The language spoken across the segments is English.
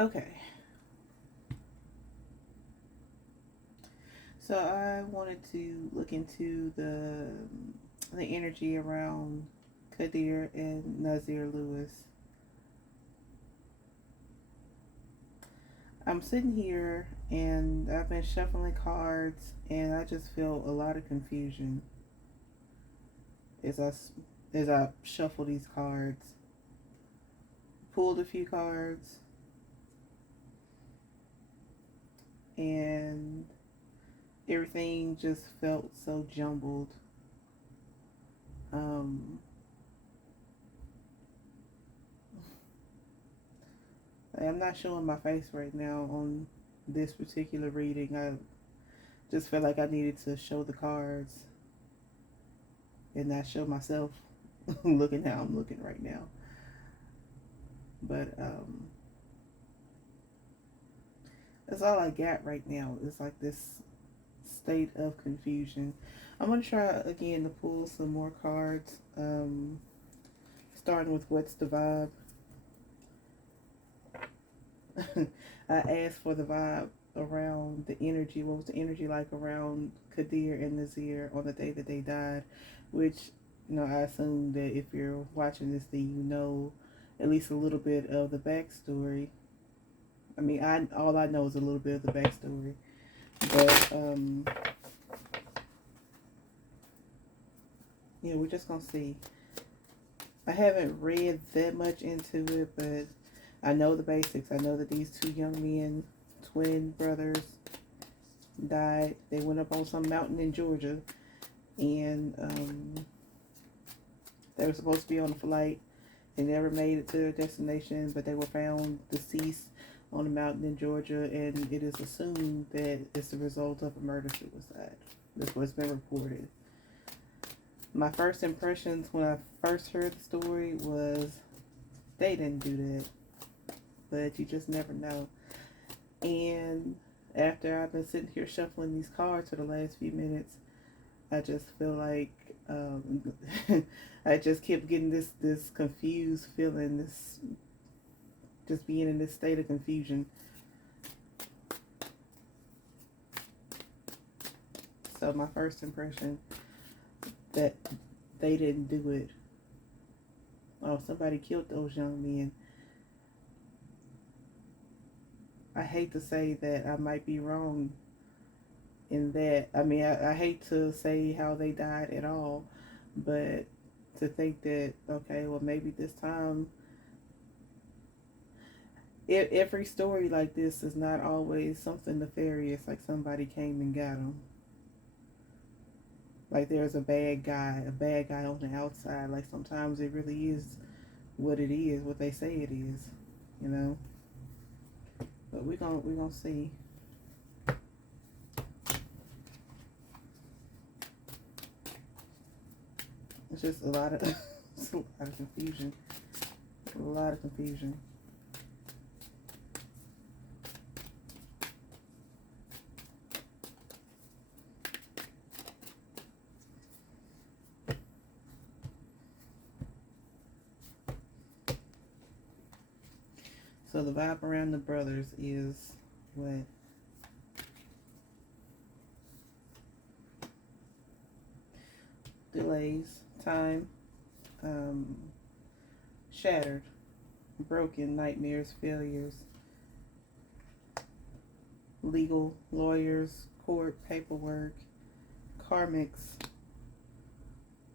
Okay, so I wanted to look into the energy around Qaadir and Naazir Lewis. I'm sitting here and I've been shuffling cards, and I just feel a lot of confusion as I shuffle these cards. Pulled a few cards, and everything just felt so jumbled. Um, I'm not showing my face right now on this particular reading. I just felt like I needed to show the cards and not show myself looking how I'm looking right now. But that's all I got right now. It's like this state of confusion. I'm going to try again to pull some more cards, starting with what's the vibe. I asked for the vibe around the energy. What was the energy like around Qaadir and Naazir on the day that they died? Which, I assume that if you're watching this, then you know at least a little bit of the backstory. I mean, I all I know is a little bit of the backstory, but yeah, we're just gonna see. I haven't read that much into it, but I know the basics. I know that these two young men, twin brothers, died. They went up on some mountain in Georgia, and they were supposed to be on a flight. They never made it to their destination, but they were found deceased on a mountain in Georgia, and it is assumed that it's the result of a murder-suicide. That's what's been reported. My first impressions when I first heard the story was they didn't do that, but you just never know. And after I've been sitting here shuffling these cards for the last few minutes, I just feel like I just kept getting this confused feeling, this just being in this state of confusion. So my first impression that they didn't do it. Oh, somebody killed those young men. I hate to say that I might be wrong in that. I mean, I hate to say how they died at all, but to think that, okay, well, maybe this time, every story like this is not always something nefarious, like somebody came and got them. Like there's a bad guy on the outside. Like sometimes it really is what it is, what they say it is, you know. But we're gonna see. It's just a lot of it's a lot of confusion. A lot of confusion. So the vibe around the brothers is what? Delays, time, um, shattered, broken, nightmares, failures, legal, lawyers, court, paperwork, karmics,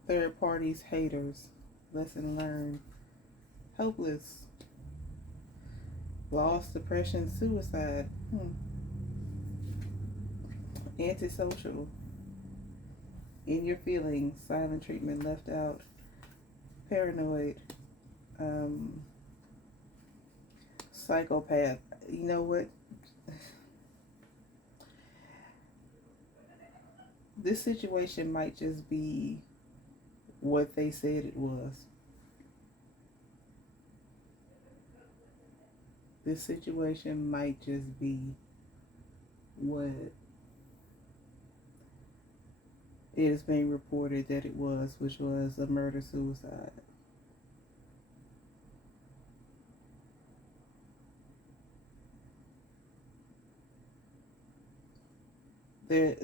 third parties, haters, lesson learned, hopeless, loss, depression, suicide, antisocial, in your feelings, silent treatment, left out, paranoid, um, psychopath. You know what? This situation might just be what they said it was. This situation might just be what it is being reported that it was, which was a murder-suicide. There,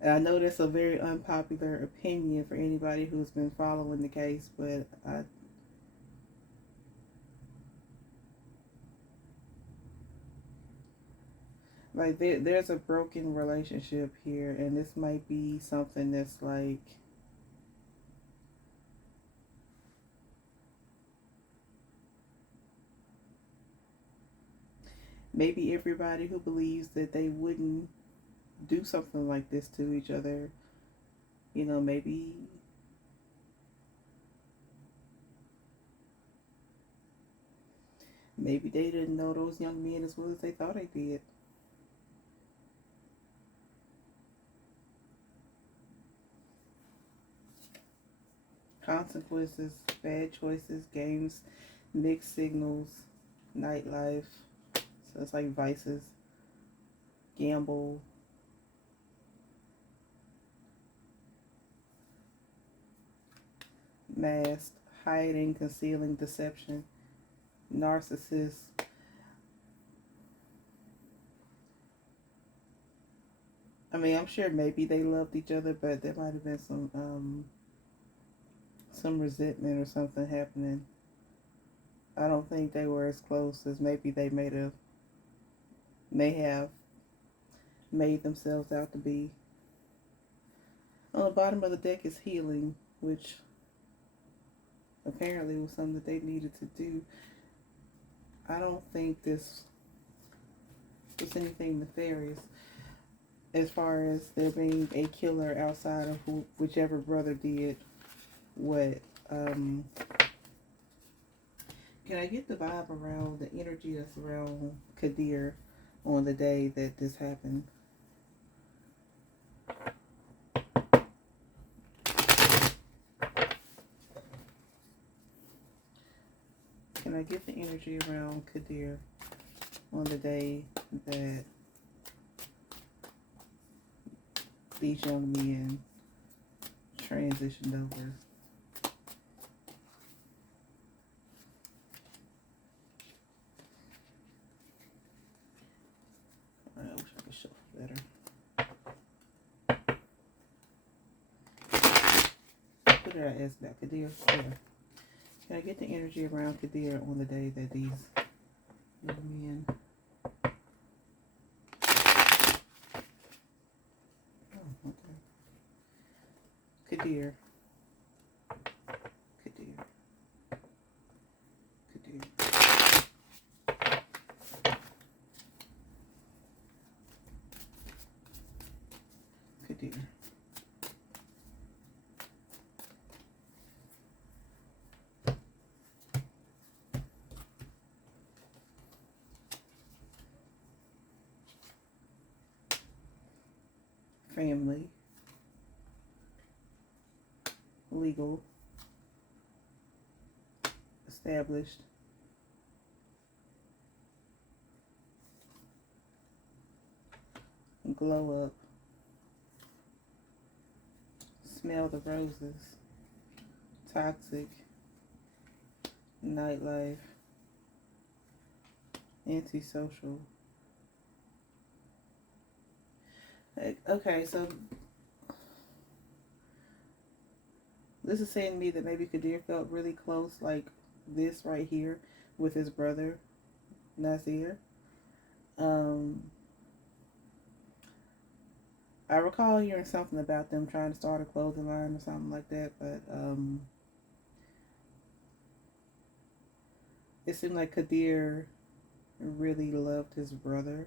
and I know that's a very unpopular opinion for anybody who's been following the case, but there's a broken relationship here, and this might be something that's like maybe everybody who believes that they wouldn't do something like this to each other, maybe they didn't know those young men as well as they thought they did. Consequences, bad choices, games, mixed signals, nightlife. So it's like vices, gamble, mask, hiding, concealing, deception, narcissist. I mean, I'm sure maybe they loved each other, but there might have been some resentment or something happening. I don't think they were as close as maybe they may have made themselves out to be. On the bottom of the deck is healing, which apparently was something that they needed to do. I don't think this was anything nefarious as far as there being a killer outside of whichever brother did what. Can I get the vibe around the energy that's around Qaadir on the day that this happened? Can I get the energy around Qaadir on the day that these young men transitioned over? I wish I could show better. What did I ask about Qaadir? Yeah. Can I get the energy around Qaadir on the day that these young men... Oh, okay. Qaadir. Qaadir. Qaadir. Qaadir. Family, legal, established, glow up, smell the roses, toxic, nightlife, antisocial. Okay, so this is saying to me that maybe Qaadir felt really close, like this right here, with his brother, Naazir. I recall hearing something about them trying to start a clothing line or something like that, but it seemed like Qaadir really loved his brother.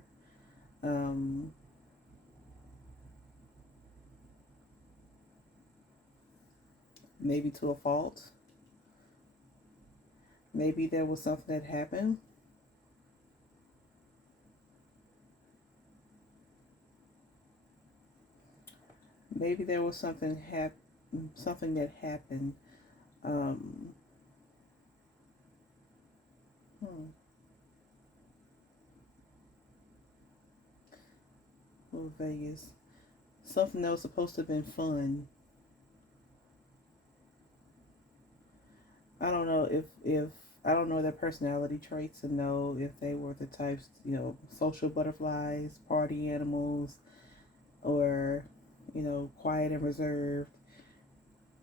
Maybe to a fault. Maybe there was something that happened. Maybe there was something that happened. Um, hmm. Oh, Vegas. Something that was supposed to have been fun. I don't know if I don't know their personality traits to know if they were the types, social butterflies, party animals, or, quiet and reserved.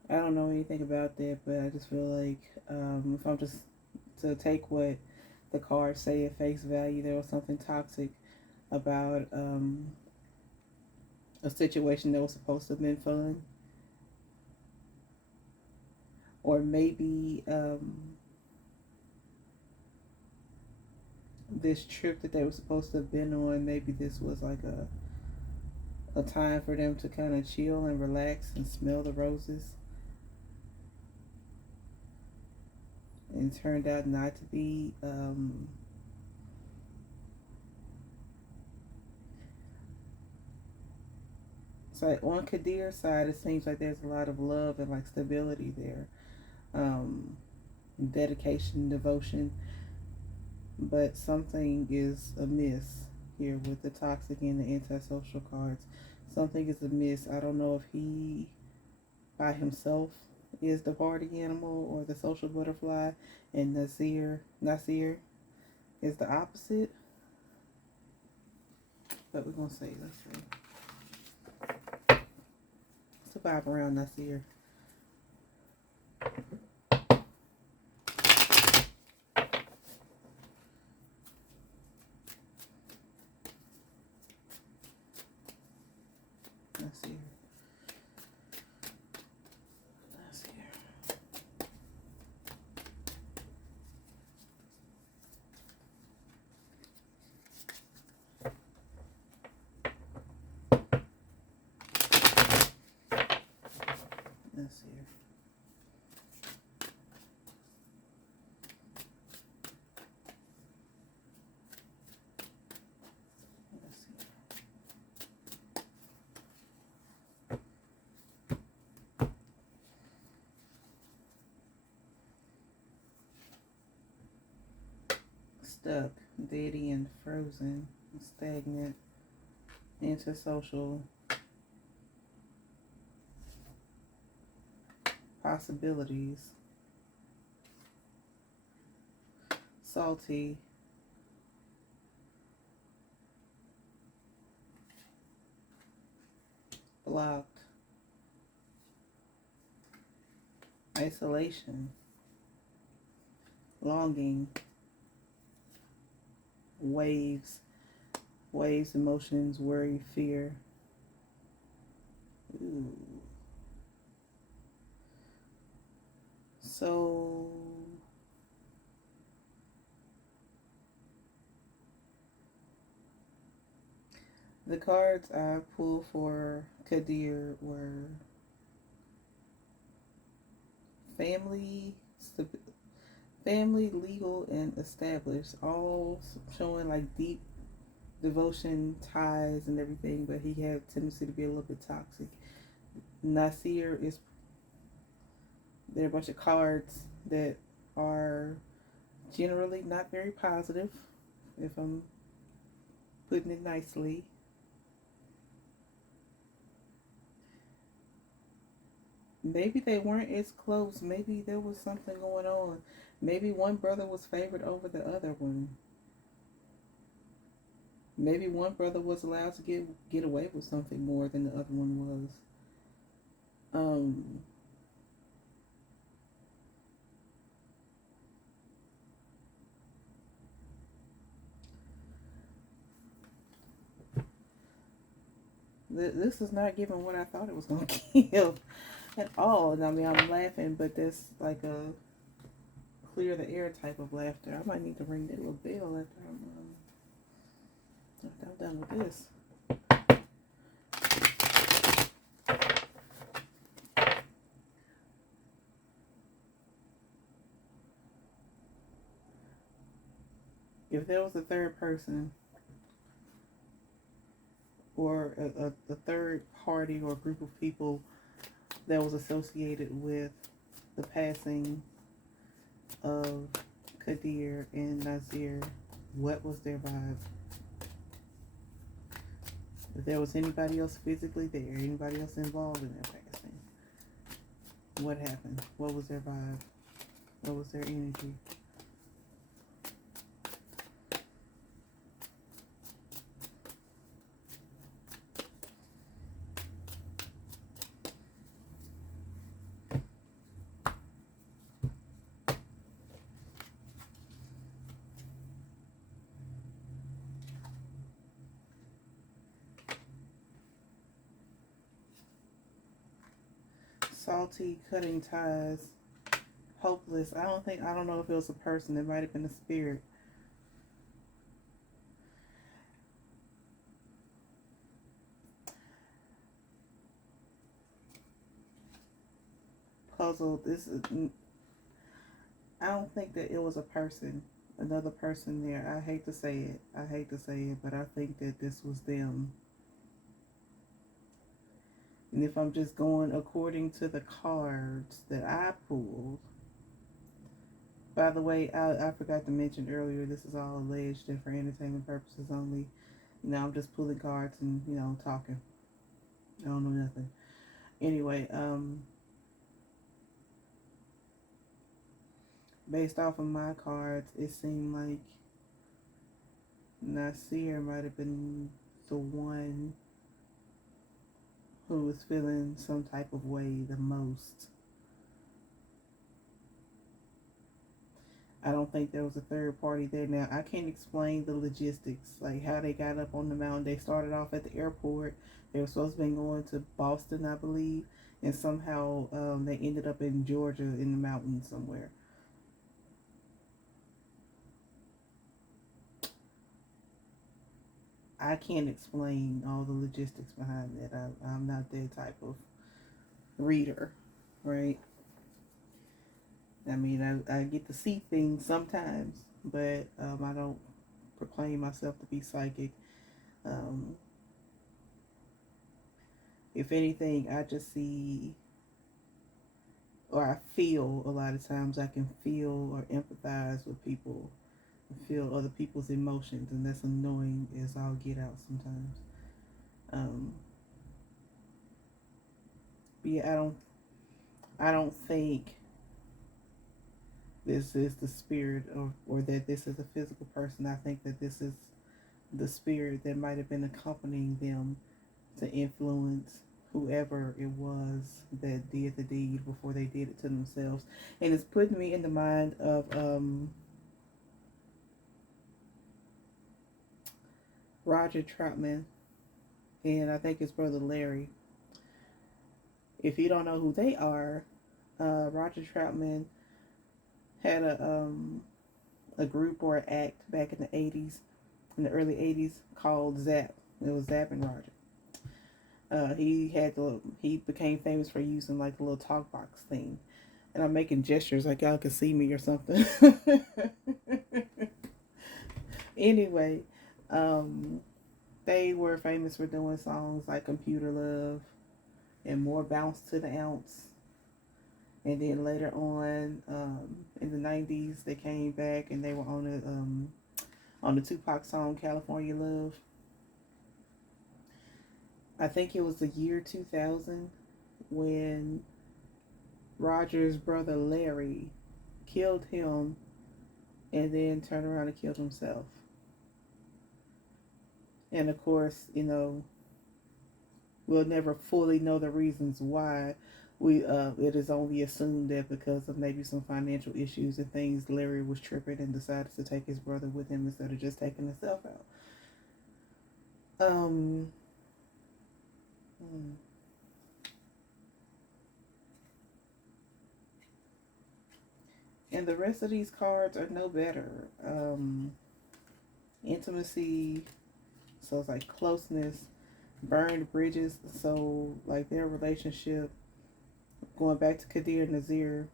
I don't know anything about that, but I just feel like if I'm just to take what the cards say at face value, there was something toxic about a situation that was supposed to have been fun, or maybe this trip that they were supposed to have been on, maybe this was like a time for them to kind of chill and relax and smell the roses, and it turned out not to be. So like on Qaadir's side, it seems like there's a lot of love and like stability there, um, dedication, devotion, but something is amiss here with the toxic and the antisocial cards. Something is amiss. I don't know if he by himself is the party animal or the social butterfly, and Nasir is the opposite. But we're gonna see. Let's see. It's a vibe around Nasir. Nasir. Nasir. Nasir. Stuck, deady, and frozen, stagnant, antisocial, possibilities, salty, blocked, isolation, longing, waves, emotions, worry, fear. Ooh. So the cards I pulled for Qaadir were family, family, legal, and established, all showing like deep devotion, ties, and everything. But he had a tendency to be a little bit toxic. Nasir is there are a bunch of cards that are generally not very positive, if I'm putting it nicely. Maybe they weren't as close. Maybe there was something going on. Maybe one brother was favored over the other one. Maybe one brother was allowed to get away with something more than the other one was. Um, this is not giving what I thought it was going to give at all. And I mean, I'm laughing, but that's like a clear the air type of laughter. I might need to ring that little bell after I'm done with this. If there was a third person or a third party or group of people that was associated with the passing of Qaadir and Naazir, what was their vibe? If there was anybody else physically there, anybody else involved in their passing, what happened? What was their vibe? What was their energy? salty, cutting ties, hopeless. I don't know if it was a person. It might have been a spirit. Puzzled. I don't think that it was a person. Another person there. I hate to say it. I hate to say it, but I think that this was them. And if I'm just going according to the cards that I pulled, by the way, I forgot to mention earlier, this is all alleged and for entertainment purposes only. You know, I'm just pulling cards and, you know, talking. I don't know nothing. Anyway, based off of my cards, it seemed like Naazir might have been the one who was feeling some type of way the most. I don't think there was a third party there. Now, I can't explain the logistics, like how they got up on the mountain. They started off at the airport. They were supposed to be going to Boston, I believe, and somehow they ended up in Georgia in the mountains somewhere. I can't explain all the logistics behind that. I'm not that type of reader, right? I mean, I get to see things sometimes, but I don't proclaim myself to be psychic. Um, if anything, I just see or I feel a lot of times I can feel or empathize with people, feel other people's emotions, and that's annoying as I'll get out sometimes. Um, but yeah, I don't think this is the spirit or that this is a physical person. I think that this is the spirit that might have been accompanying them to influence whoever it was that did the deed before they did it to themselves. And it's putting me in the mind of Roger Troutman and I think his brother Larry. If you don't know who they are, Roger Troutman had a group or an act back in the 80s, in the early 80s, called Zap. It was Zap and Roger. He became famous for using like the little talk box thing, and I'm making gestures like y'all can see me or something. Anyway, um, they were famous for doing songs like "Computer Love" and "More Bounce to the Ounce." And then later on, in the '90s, they came back and they were on the Tupac song "California Love." I think it was the year 2000 when Roger's brother Larry killed him and then turned around and killed himself. And of course, you know, we'll never fully know the reasons why. It is only assumed that because of maybe some financial issues and things, Larry was tripping and decided to take his brother with him instead of just taking himself out. Um, hmm. And the rest of these cards are no better. Intimacy, so it's like closeness, burned bridges. So like their relationship, going back to Qaadir and Naazir,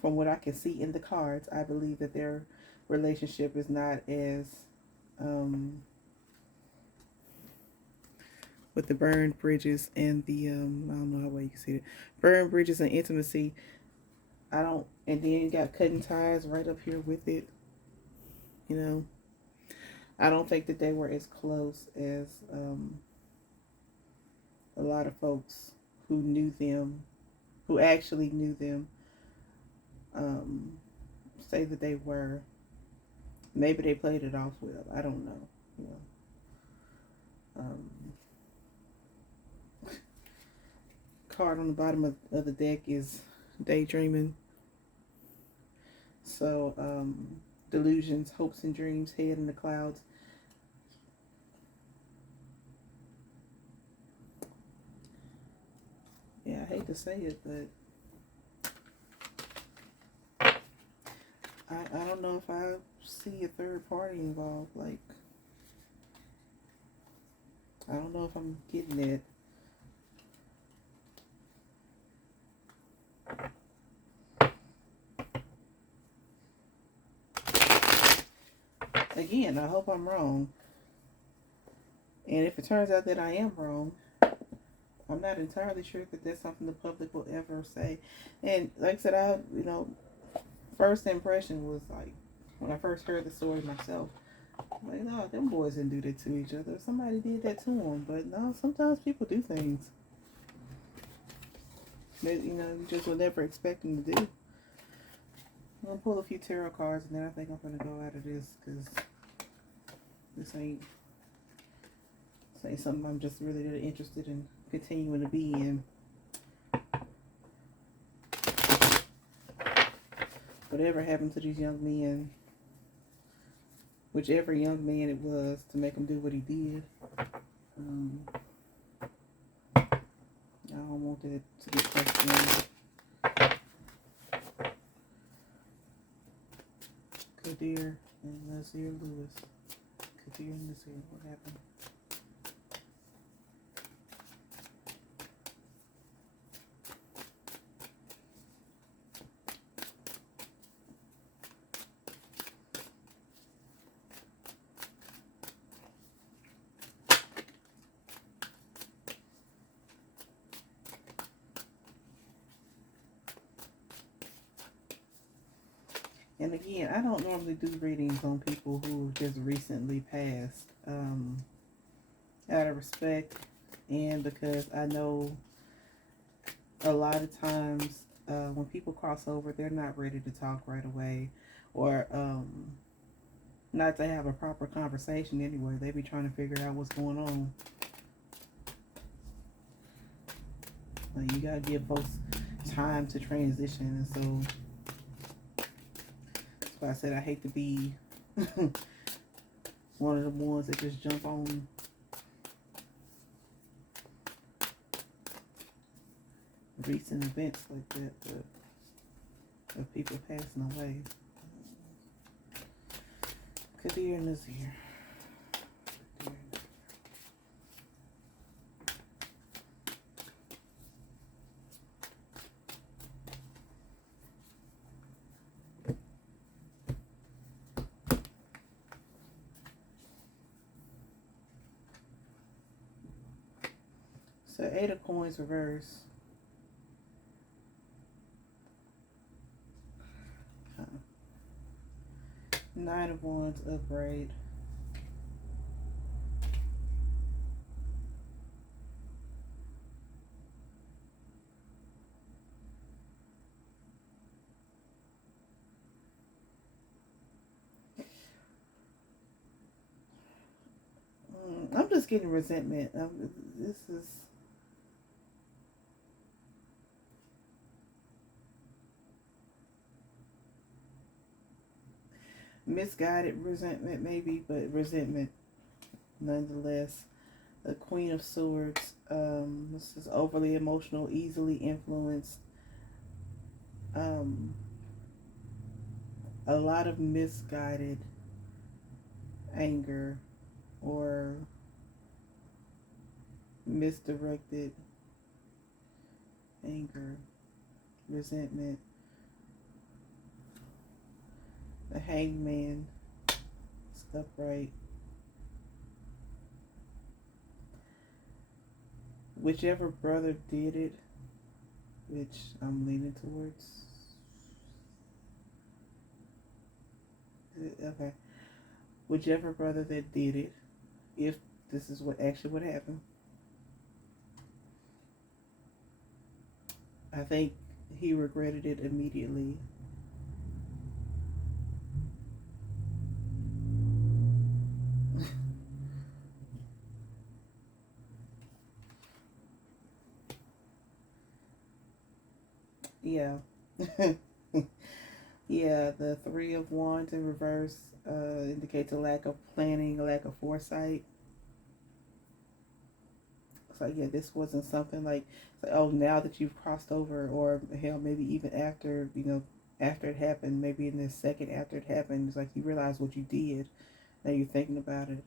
from what I can see in the cards, I believe that their relationship is not as um, with the burned bridges and the I don't know how well you can see it. Burned bridges and intimacy. I don't, and then you got cutting ties right up here with it. You know, I don't think that they were as close as a lot of folks who knew them, who actually knew them, um, say that they were. Maybe they played it off well. I don't know. You know, card on the bottom of the deck is daydreaming. So delusions, hopes, and dreams, head in the clouds. say it, but I don't know if I see a third party involved. Like, I don't know if I'm getting it. Again, I hope I'm wrong. And if it turns out that I am wrong, I'm not entirely sure that that's something the public will ever say. And like I said, first impression was like, when I first heard the story myself, I'm like, no, them boys didn't do that to each other. Somebody did that to them. But no, sometimes people do things that, you just will never expect them to do. I'm going to pull a few tarot cards, and then I think I'm going to go out of this, because this ain't something I'm just really interested in continuing to be in. Whatever happened to these young men, whichever young man it was, to make him do what he did, I don't want that to be questioned. Qaadir and Naazir Lewis. Qaadir and Naazir, what happened? And again, I don't normally do readings on people who just recently passed, out of respect, and because I know a lot of times when people cross over, they're not ready to talk right away, or not to have a proper conversation anyway. They be trying to figure out what's going on. Like, you gotta give folks time to transition, and so that's why I said I hate to be one of the ones that just jump on recent events like that, but of people passing away. Qaadir and Naazir. So 8 of Coins reverse. Nine of Wands upright. I'm just getting resentment. This is misguided resentment, maybe, but resentment nonetheless. The Queen of Swords. This is overly emotional, easily influenced. A lot of misguided anger or misdirected anger, resentment. The Hangman is upright. Whichever brother did it, which I'm leaning towards. Okay. Whichever brother that did it, if this is what actually would happen, I think he regretted it immediately. Yeah. Yeah, the Three of Wands in reverse indicates a lack of planning, a lack of foresight. So yeah, this wasn't something like, oh, now that you've crossed over, or hell, maybe even after, after it happened, maybe in this second after it happened, it's like you realize what you did. Now you're thinking about it.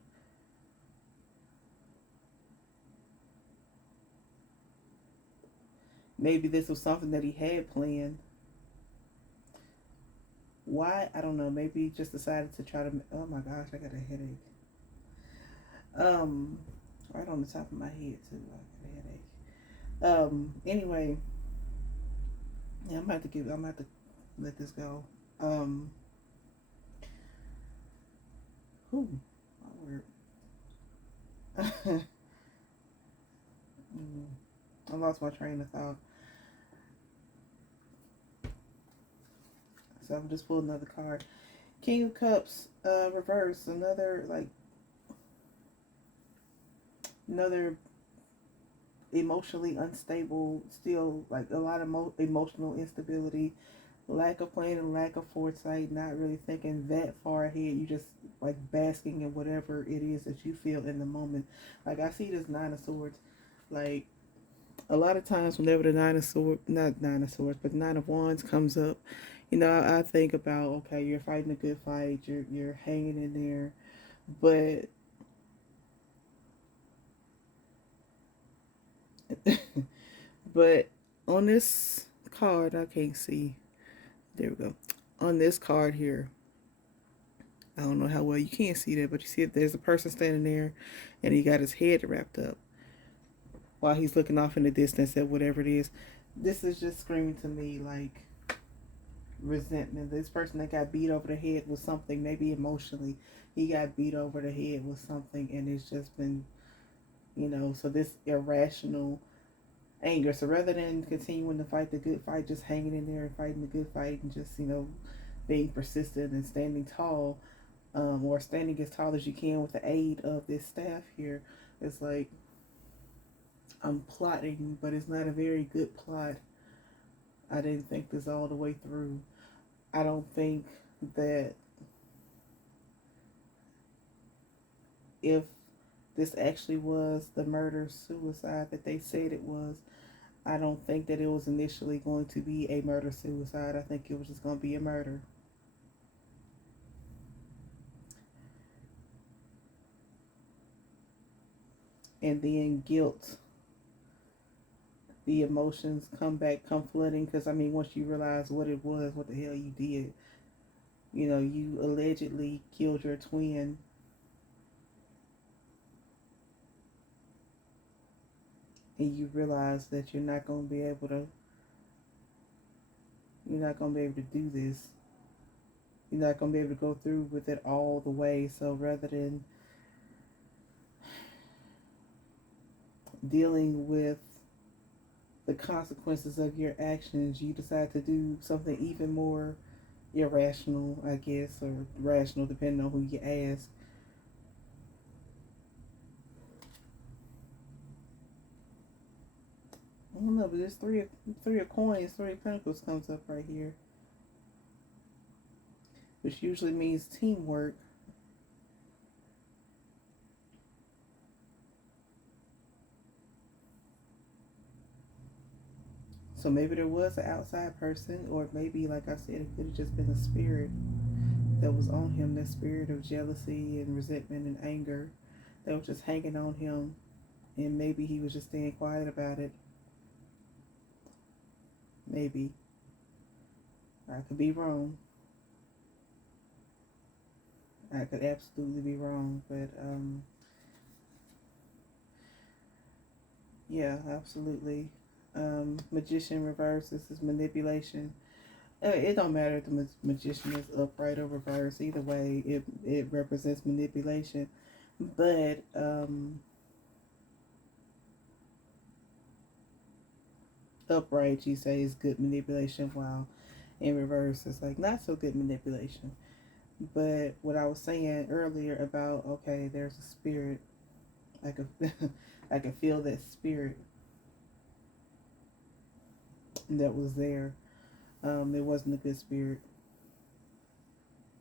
Maybe this was something that he had planned. Why? I don't know. Maybe he just decided to try to. Oh my gosh, I got a headache. Um, right on the top of my head too. I got a headache. Anyway, yeah, I'm gonna have to let this go. Um, whew, my word. Mm, I lost my train of thought. So I'm just pulling another card. King of Cups, reverse. Another emotionally unstable. Still like a lot of emotional instability, lack of planning, lack of foresight, not really thinking that far ahead. You just like basking in whatever it is that you feel in the moment. Like I see this Nine of Swords, like a lot of times whenever the not Nine of Swords, but Nine of Wands comes up, I think about, okay, you're fighting a good fight, you're hanging in there, but but on this card, I can't see. There we go. On this card here, I don't know how well you can't see that, but you see that there's a person standing there, and he got his head wrapped up while he's looking off in the distance at whatever it is. This is just screaming to me like resentment. This person that got beat over the head with something, maybe emotionally, he got beat over the head with something, and it's just been, so this irrational anger. So rather than continuing to fight the good fight, just hanging in there and fighting the good fight, and just being persistent and standing tall, or standing as tall as you can with the aid of this staff here, it's like I'm plotting, but it's not a very good plot. I didn't think this all the way through. I don't think that if this actually was the murder suicide that they said it was, I don't think that it was initially going to be a murder suicide. I think it was just going to be a murder. And then guilt, the emotions come flooding, because I mean, once you realize what it was, what the hell you did, you allegedly killed your twin, and you realize that you're not going to be able to do this. You're not going to be able to go through with it all the way. So rather than dealing with the consequences of your actions, you decide to do something even more irrational, I guess, or rational, depending on who you ask. I don't know, but there's three of coins, three of pentacles comes up right here, which usually means teamwork. So maybe there was an outside person, or maybe, like I said, it could have just been a spirit that was on him, that spirit of jealousy and resentment and anger that was just hanging on him, and maybe he was just staying quiet about it. Maybe. I could be wrong. I could absolutely be wrong, but yeah, absolutely. Magician reverse. This is manipulation. It don't matter if the magician is upright or reverse. Either way, it represents manipulation. But upright, you say, is good manipulation, while in reverse, it's like not so good manipulation. But what I was saying earlier about, okay, there's a spirit. I could I could feel that spirit that was there. It wasn't a good spirit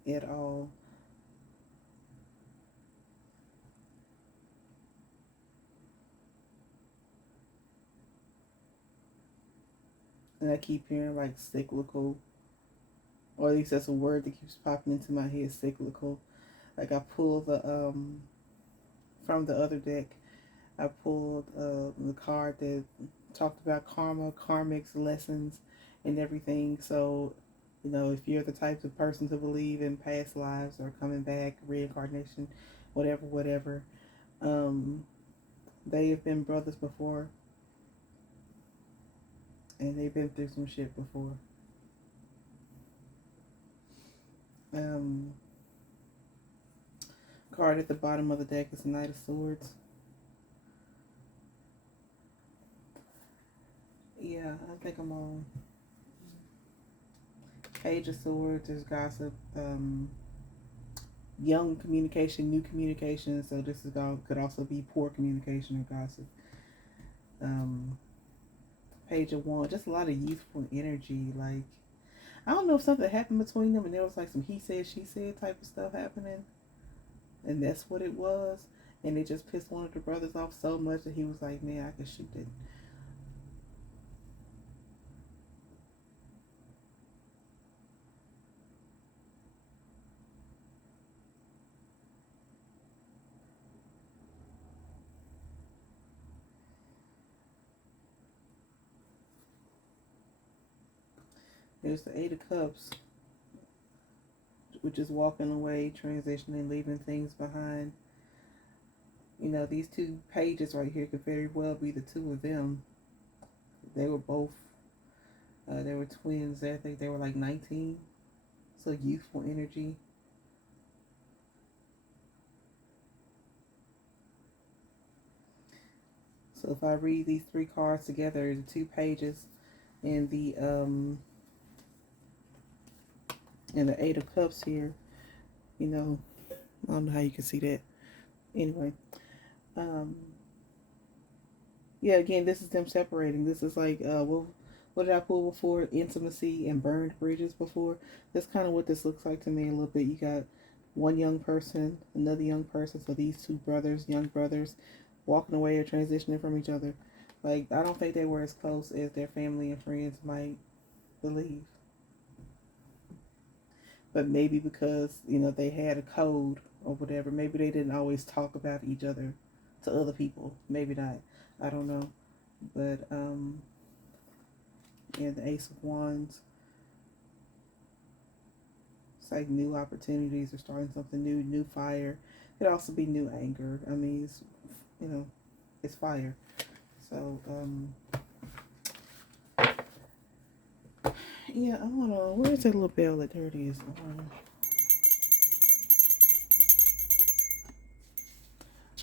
at all. And I keep hearing like cyclical, or at least that's a word that keeps popping into my head, cyclical. Like I pulled the from the other deck, I pulled the card that talked about karma, karmics, lessons, and everything. So, you know, if you're the type of person to believe in past lives or coming back, reincarnation, whatever, whatever, um, they have been brothers before, and they've been through some shit before. Um, Card at the bottom of the deck is the Knight of Swords. Yeah, I think I'm on Page of Swords. There's gossip, young communication, new communication. So this is could also be poor communication or gossip. Um, Page of Wands, just a lot of youthful energy. Like I don't know if something happened between them, and there was like some he said she said type of stuff happening, and that's what it was. And it just pissed one of the brothers off so much that he was like, "Man, I could shoot it." There's the Eight of Cups, which is walking away, transitioning, leaving things behind. You know, these two pages right here could very well be the two of them. They were both, they were twins. I think they were like 19. So youthful energy. So if I read these three cards together, the two pages and the Eight of Cups here, you know, I don't know how you can see that. Anyway, um, yeah, again, this is them separating. This is like, what did I pull before? Intimacy and burned bridges before. That's kind of what this looks like to me a little bit. You got one young person, another young person. So these two brothers, young brothers, walking away or transitioning from each other. Like, I don't think they were as close as their family and friends might believe. But maybe because, you know, they had a code or whatever, maybe they didn't always talk about each other to other people. Maybe not. I don't know. But, yeah, the Ace of Wands. It's like new opportunities or starting something new, new fire. It could also be new anger. I mean, it's, you know, it's fire. So, yeah, I want to, where's that little bell? There it is.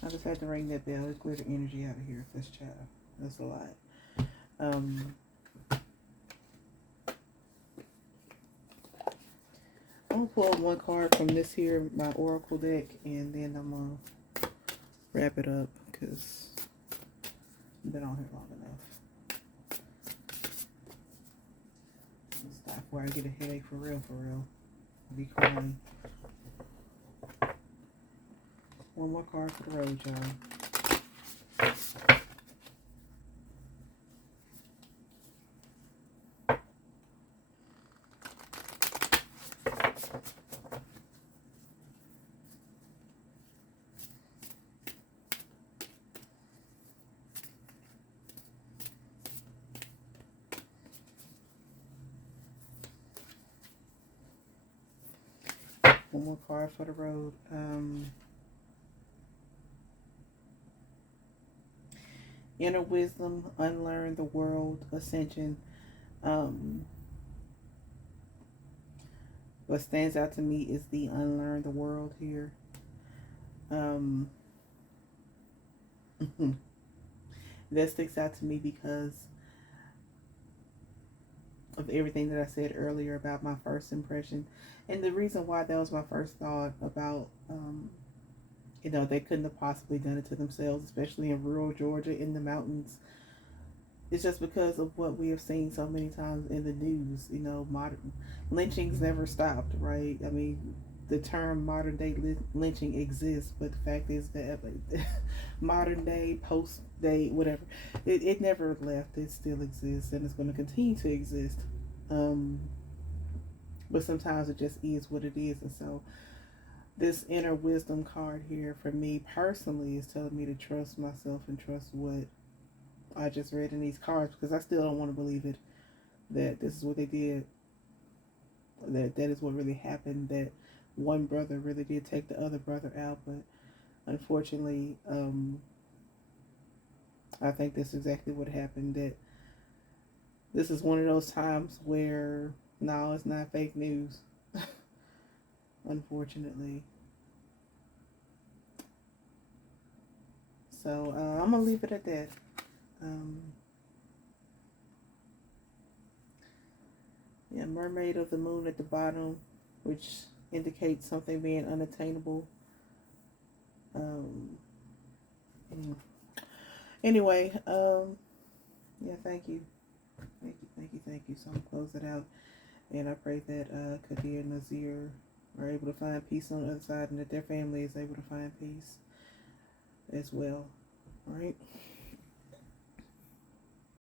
I just had to ring that bell. Let's clear the energy out of here. This child. That's a lot. I'm going to pull one card from this here, my Oracle deck, and then I'm going to wrap it up because I've been on here long enough. Stop before I get a headache for real, for real. I'll be crying. One more card for the road, y'all. One more card for the road. Inner wisdom, unlearn the world, ascension. What stands out to me is the unlearn the world here. That sticks out to me because of everything that I said earlier about my first impression. And the reason why that was my first thought about, you know, they couldn't have possibly done it to themselves, especially in rural Georgia in the mountains. It's just because of what we have seen so many times in the news. You know, modern lynchings never stopped, right? I mean, the term modern day lynching exists, but the fact is that modern day, post day, whatever, it never left. It still exists, and it's going to continue to exist. Um, but sometimes it just is what it is, and so this inner wisdom card here for me personally is telling me to trust myself and trust what I just read in these cards, because I still don't want to believe it that this is what they did, that is what really happened, that one brother really did take the other brother out. But unfortunately, I think that's exactly what happened, that this is one of those times where no, it's not fake news. Unfortunately. So I'm gonna leave it at that. um, yeah, mermaid of the moon at the bottom, which indicates something being unattainable. um, mm. Anyway, yeah, thank you. Thank you, thank you, thank you. So I'm gonna close it out, and I pray that Qaadir and Naazir are able to find peace on the other side, and that their family is able to find peace as well. All right.